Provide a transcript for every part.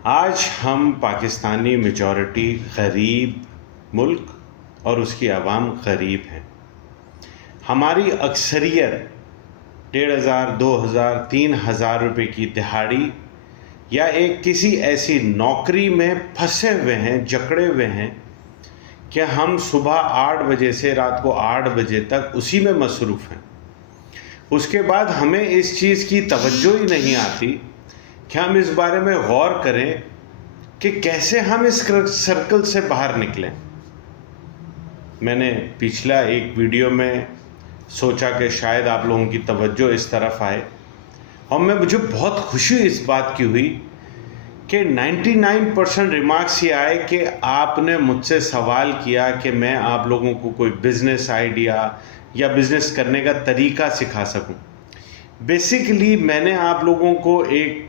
आज हम पाकिस्तानी मेजॉरिटी गरीब मुल्क और उसकी आवाम गरीब हैं। हमारी अक्सरियत 1,500, 2,000, 3,000 रुपये की दिहाड़ी या एक किसी ऐसी नौकरी में फंसे हुए हैं, जकड़े हुए हैं कि हम सुबह 8 बजे से रात को 8 बजे तक उसी में मसरूफ़ हैं। उसके बाद हमें इस चीज़ की तवज्जो ही नहीं आती कि हम इस बारे में गौर करें कि कैसे हम इस सर्कल से बाहर निकलें। मैंने पिछला एक वीडियो में सोचा कि शायद आप लोगों की तवज्जो इस तरफ आए, और मुझे बहुत खुशी इस बात की हुई कि 99% रिमार्क्स ये आए कि आपने मुझसे सवाल किया कि मैं आप लोगों को कोई बिज़नेस आइडिया या बिज़नेस करने का तरीका सिखा सकूं। बेसिकली मैंने आप लोगों को एक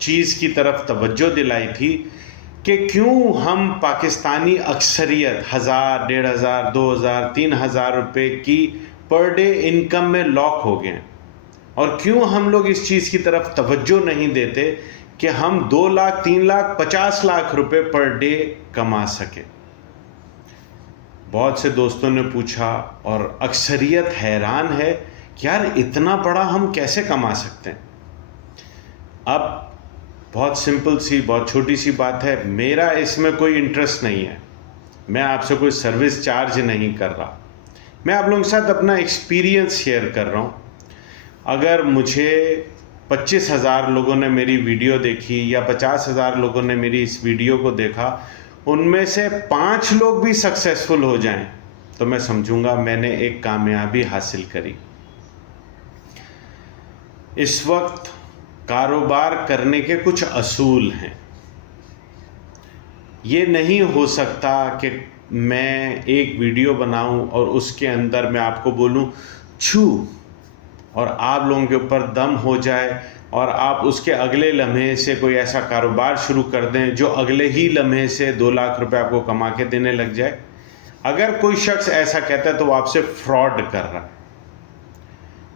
चीज़ की तरफ तवज्जो दिलाई थी कि क्यों हम पाकिस्तानी अक्सरियत 1,000, 1,500, 2,000, 3,000 रुपये की पर डे इनकम में लॉक हो गए, और क्यों हम लोग इस चीज़ की तरफ तवज्जो नहीं देते कि हम 2 लाख, 3 लाख, 50 लाख रुपए पर डे कमा सके। बहुत से दोस्तों ने पूछा और अक्सरियत हैरान है कि यार इतना बड़ा हम कैसे कमा सकते हैं। अब बहुत सिंपल सी, बहुत छोटी सी बात है, मेरा इसमें कोई इंटरेस्ट नहीं है, मैं आपसे कोई सर्विस चार्ज नहीं कर रहा, मैं आप लोगों के साथ अपना एक्सपीरियंस शेयर कर रहा हूँ। अगर मुझे 25,000 लोगों ने मेरी वीडियो देखी या 50,000 लोगों ने मेरी इस वीडियो को देखा, उनमें से 5 लोग भी सक्सेसफुल हो जाएं, तो मैं समझूंगा मैंने एक कामयाबी हासिल करी। इस वक्त कारोबार करने के कुछ असूल हैं। ये नहीं हो सकता कि मैं एक वीडियो बनाऊं और उसके अंदर मैं आपको बोलूं छू, और आप लोगों के ऊपर दम हो जाए और आप उसके अगले लम्हे से कोई ऐसा कारोबार शुरू कर दें जो अगले ही लम्हे से 2 लाख रुपए आपको कमा के देने लग जाए। अगर कोई शख्स ऐसा कहता है तो वो आपसे फ्रॉड कर रहा है।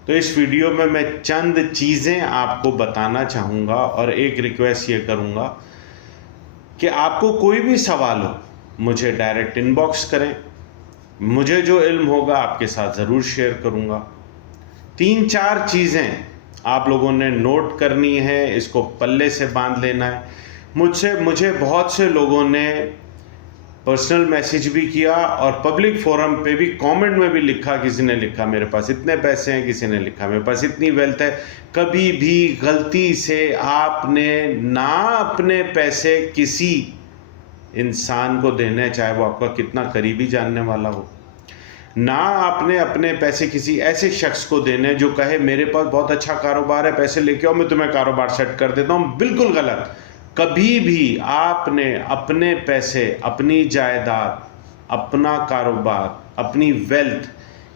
तो इस वीडियो में मैं चंद चीज़ें आपको बताना चाहूँगा और एक रिक्वेस्ट ये करूँगा कि आपको कोई भी सवाल हो मुझे डायरेक्ट इनबॉक्स करें, मुझे जो इल्म होगा आपके साथ ज़रूर शेयर करूँगा। 3-4 चीज़ें आप लोगों ने नोट करनी है, इसको पल्ले से बांध लेना है। मुझे बहुत से लोगों ने पर्सनल मैसेज भी किया और पब्लिक फोरम पे भी कमेंट में भी लिखा, किसी ने लिखा मेरे पास इतने पैसे हैं, किसी ने लिखा मेरे पास इतनी वेल्थ है। कभी भी गलती से आपने ना अपने पैसे किसी इंसान को देने, चाहे वो आपका कितना करीबी जानने वाला हो, ना आपने अपने पैसे किसी ऐसे शख्स को देने जो कहे मेरे पास बहुत अच्छा कारोबार है, पैसे लेके आओ, मैं तुम्हें कारोबार सेट कर देता हूँ। बिल्कुल गलत। कभी भी आपने अपने पैसे, अपनी जायदाद, अपना कारोबार, अपनी वेल्थ,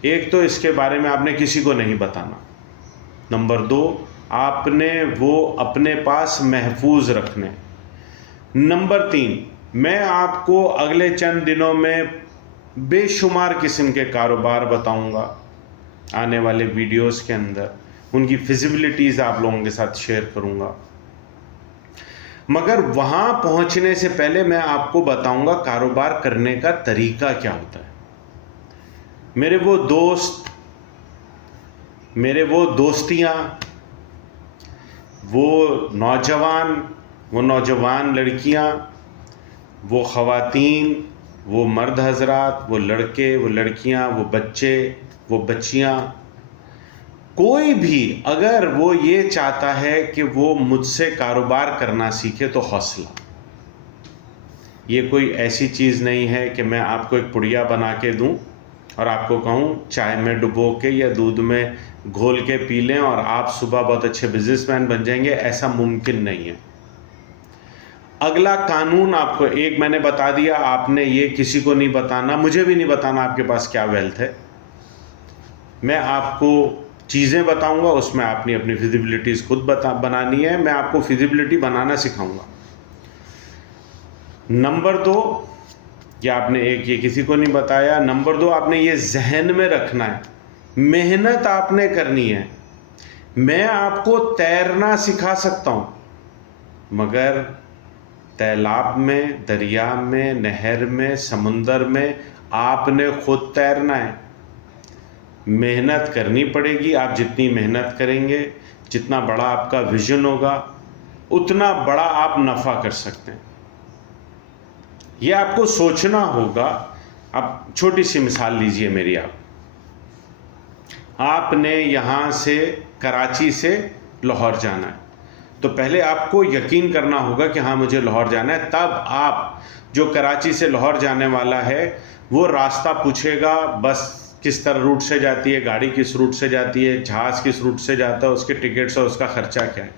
एक तो इसके बारे में आपने किसी को नहीं बताना। नंबर 2, आपने वो अपने पास महफूज रखने। नंबर 3, मैं आपको अगले चंद दिनों में बेशुमार किस्म के कारोबार बताऊंगा आने वाले वीडियोस के अंदर, उनकी फिजिबिलिटीज़ आप लोगों के साथ शेयर करूंगा। मगर वहाँ पहुँचने से पहले मैं आपको बताऊंगा कारोबार करने का तरीका क्या होता है। मेरे वो दोस्त, मेरे वो दोस्तियाँ, वो नौजवान लड़कियाँ, वो ख़वातीन, वो मर्द हजरात, वो लड़के, वो लड़कियां, वो बच्चे, वो बच्चियां, कोई भी अगर वो ये चाहता है कि वो मुझसे कारोबार करना सीखे तो हौसला। ये कोई ऐसी चीज़ नहीं है कि मैं आपको एक पुड़िया बना के दूं और आपको कहूं चाय में डुबो के या दूध में घोल के पी लें और आप सुबह बहुत अच्छे बिजनेसमैन बन जाएंगे। ऐसा मुमकिन नहीं है। अगला कानून आपको एक मैंने बता दिया, आपने ये किसी को नहीं बताना, मुझे भी नहीं बताना आपके पास क्या वेल्थ है। मैं आपको चीज़ें बताऊंगा, उसमें आपने अपनी फिजिबिलिटीज़ खुद बनानी है। मैं आपको फिजिबिलिटी बनाना सिखाऊंगा। नंबर 2, ये आपने एक, ये किसी को नहीं बताया। नंबर 2, आपने ये जहन में रखना है, मेहनत आपने करनी है। मैं आपको तैरना सिखा सकता हूँ, मगर तालाब में, दरिया में, नहर में, समुंदर में आपने खुद तैरना है। मेहनत करनी पड़ेगी। आप जितनी मेहनत करेंगे, जितना बड़ा आपका विजन होगा, उतना बड़ा आप नफ़ा कर सकते हैं। यह आपको सोचना होगा। आप छोटी सी मिसाल लीजिए मेरी। आपने यहाँ से कराची से लाहौर जाना है, तो पहले आपको यकीन करना होगा कि हाँ मुझे लाहौर जाना है। तब आप जो कराची से लाहौर जाने वाला है वो रास्ता पूछेगा, बस किस तरह रूट से जाती है, गाड़ी किस रूट से जाती है, जहाज़ किस रूट से जाता है, उसके टिकट्स और उसका ख़र्चा क्या है।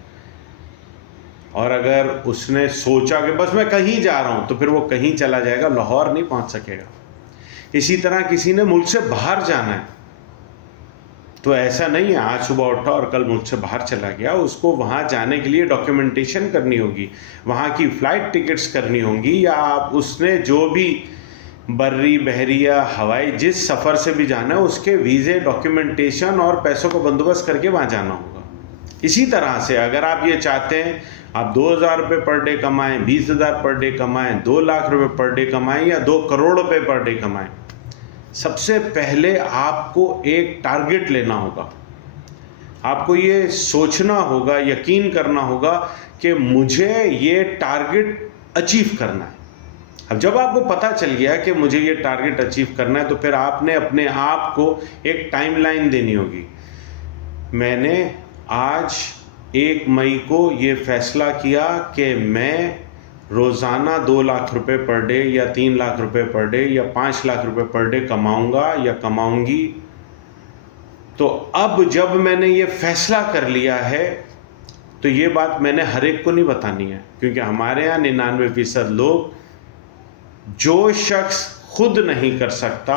और अगर उसने सोचा कि बस मैं कहीं जा रहा हूँ, तो फिर वो कहीं चला जाएगा, लाहौर नहीं पहुँच सकेगा। इसी तरह किसी ने मुल्क से बाहर जाना है, तो ऐसा नहीं है आज सुबह उठा और कल मुल्क से बाहर चला गया। उसको वहाँ जाने के लिए डॉक्यूमेंटेशन करनी होगी, वहाँ की फ़्लाइट टिकट्स करनी होंगी, या आप उसने जो भी बर्री बहरी या हवाई जिस सफ़र से भी जाना है उसके वीज़े, डॉक्यूमेंटेशन और पैसों को बंदोबस्त करके वहाँ जाना होगा। इसी तरह से अगर आप ये चाहते हैं आप 2000 रुपये पर डे कमाएँ, 20,000 पर डे कमाएँ, 2 लाख रुपये पर डे कमाएँ या 2 करोड़ रुपये पर डे कमाएँ, सबसे पहले आपको एक टारगेट लेना होगा। आपको ये सोचना होगा, यकीन करना होगा कि मुझे ये टारगेट अचीव करना है। अब जब आपको पता चल गया कि मुझे ये टारगेट अचीव करना है, तो फिर आपने अपने आप को एक टाइमलाइन देनी होगी। मैंने आज 1 मई को ये फैसला किया कि मैं रोज़ाना 2 लाख रुपए पर डे या 3 लाख रुपए पर डे या 5 लाख रुपए पर डे कमाऊंगा या कमाऊंगी। तो अब जब मैंने ये फैसला कर लिया है, तो ये बात मैंने हर एक को नहीं बतानी है, क्योंकि हमारे यहाँ 99% लोग, जो शख्स खुद नहीं कर सकता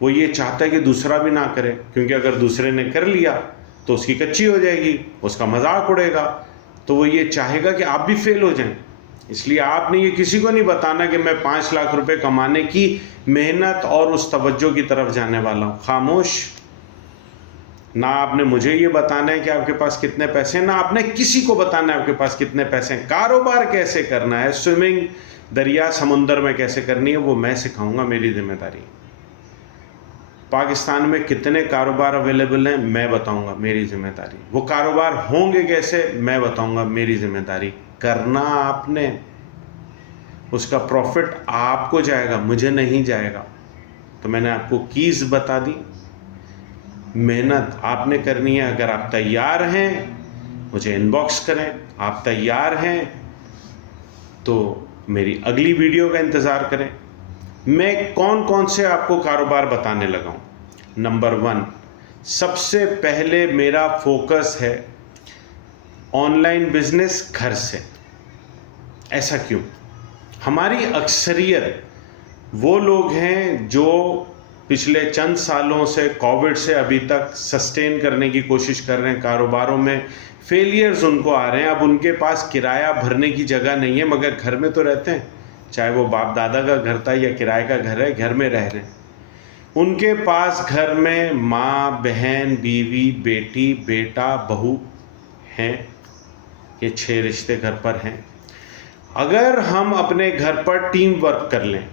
वो ये चाहता है कि दूसरा भी ना करे, क्योंकि अगर दूसरे ने कर लिया तो उसकी कच्ची हो जाएगी, उसका मजाक उड़ेगा, तो वो ये चाहेगा कि आप भी फेल हो जाएं। इसलिए आपने ये किसी को नहीं बताना कि मैं 5 लाख रुपए कमाने की मेहनत और उस तवज्जो की तरफ जाने वाला हूँ। खामोश। ना आपने मुझे ये बताना है कि आपके पास कितने पैसे हैं, ना आपने किसी को बताना है आपके पास कितने पैसे हैं। कारोबार कैसे करना है, स्विमिंग दरिया समुंदर में कैसे करनी है, वो मैं सिखाऊंगा, मेरी जिम्मेदारी। पाकिस्तान में कितने कारोबार अवेलेबल हैं, मैं बताऊंगा, मेरी जिम्मेदारी। वो कारोबार होंगे कैसे, मैं बताऊंगा, मेरी जिम्मेदारी। करना आपने, उसका प्रॉफिट आपको जाएगा, मुझे नहीं जाएगा। तो मैंने आपको कीज़ बता दी। मेहनत आपने करनी है। अगर आप तैयार हैं मुझे इनबॉक्स करें, आप तैयार हैं तो मेरी अगली वीडियो का इंतज़ार करें। मैं कौन कौन से आपको कारोबार बताने लगा हूँ। नंबर 1, सबसे पहले मेरा फोकस है ऑनलाइन बिजनेस घर से। ऐसा क्यों? हमारी अक्सरियत वो लोग हैं जो पिछले चंद सालों से, कोविड से अभी तक सस्टेन करने की कोशिश कर रहे हैं कारोबारों में। फेलियर्स उनको आ रहे हैं। अब उनके पास किराया भरने की जगह नहीं है, मगर घर में तो रहते हैं, चाहे वो बाप दादा का घर था या किराए का घर है, घर में रह रहे हैं। उनके पास घर में माँ, बहन, बीवी, बेटी, बेटा, बहू हैं। ये 6 रिश्ते घर पर हैं। अगर हम अपने घर पर टीम वर्क कर लें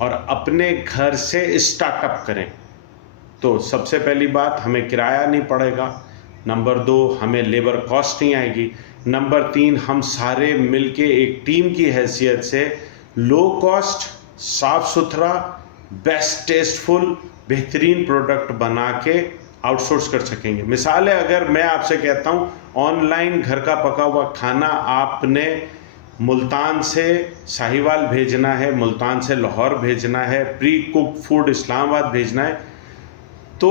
और अपने घर से स्टार्टअप करें, तो सबसे पहली बात, हमें किराया नहीं पड़ेगा। नंबर 2, हमें लेबर कॉस्ट नहीं आएगी। नंबर 3, हम सारे मिलके एक टीम की हैसियत से लो कॉस्ट, साफ सुथरा, बेस्ट टेस्टफुल, बेहतरीन प्रोडक्ट बना के आउटसोर्स कर सकेंगे। मिसाल है, अगर मैं आपसे कहता हूँ ऑनलाइन घर का पका हुआ खाना आपने मुल्तान से साहिवाल भेजना है, मुल्तान से लाहौर भेजना है, प्री कुक फूड इस्लामाबाद भेजना है, तो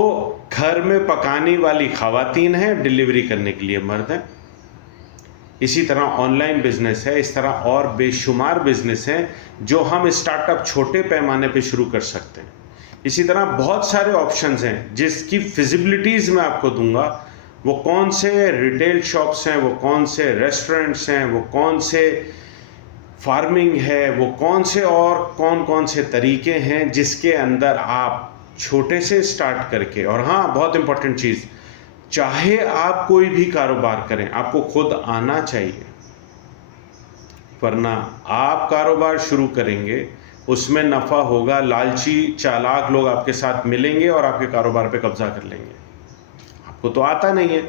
घर में पकाने वाली ख़वातीन हैं, डिलीवरी करने के लिए मर्द हैं। इसी तरह ऑनलाइन बिजनेस है। इस तरह और बेशुमार बिजनेस हैं जो हम स्टार्टअप छोटे पैमाने पे शुरू कर सकते हैं। इसी तरह बहुत सारे ऑप्शंस हैं जिसकी फिजिबिलिटीज़ मैं आपको दूंगा। वो कौन से रिटेल शॉप्स हैं, वो कौन से रेस्टोरेंट्स हैं, वो कौन से फार्मिंग है, वो कौन से और कौन से तरीके हैं जिसके अंदर आप छोटे से स्टार्ट करके, और हाँ बहुत इंपॉर्टेंट चीज़, चाहे आप कोई भी कारोबार करें, आपको खुद आना चाहिए। वरना आप कारोबार शुरू करेंगे, उसमें नफ़ा होगा, लालची चालाक लोग आपके साथ मिलेंगे और आपके कारोबार पे कब्जा कर लेंगे। आपको तो आता नहीं है।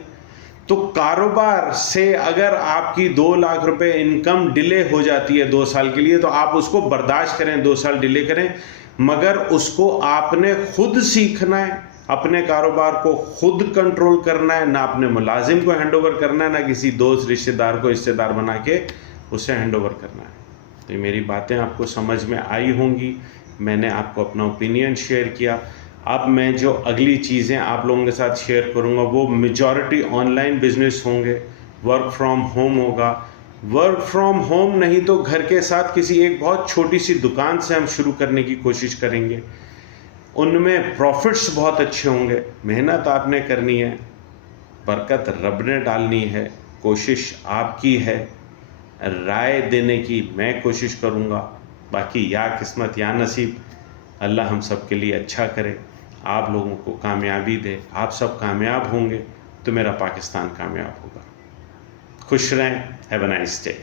तो कारोबार से अगर आपकी 2 लाख रुपए इनकम डिले हो जाती है 2 साल के लिए, तो आप उसको बर्दाश्त करें, 2 साल डिले करें, मगर उसको आपने खुद सीखना है, अपने कारोबार को खुद कंट्रोल करना है, ना अपने मुलाजिम को हैंडओवर करना है, ना किसी दोस्त रिश्तेदार को हिस्सेदार बना के उसे हैंडओवर करना है। तो ये मेरी बातें आपको समझ में आई होंगी, मैंने आपको अपना ओपिनियन शेयर किया। अब मैं जो अगली चीज़ें आप लोगों के साथ शेयर करूंगा वो मेजॉरिटी ऑनलाइन बिजनेस होंगे, वर्क फ्रॉम होम होगा। वर्क फ्रॉम होम नहीं तो घर के साथ किसी एक बहुत छोटी सी दुकान से हम शुरू करने की कोशिश करेंगे। उनमें प्रॉफिट्स बहुत अच्छे होंगे। मेहनत आपने करनी है, बरकत रब ने डालनी है, कोशिश आपकी है, राय देने की मैं कोशिश करूँगा। बाकी या किस्मत या नसीब, अल्लाह हम सब के लिए अच्छा करे, आप लोगों को कामयाबी दे। आप सब कामयाब होंगे तो मेरा पाकिस्तान कामयाब होगा। खुश रहें। Have a nice day.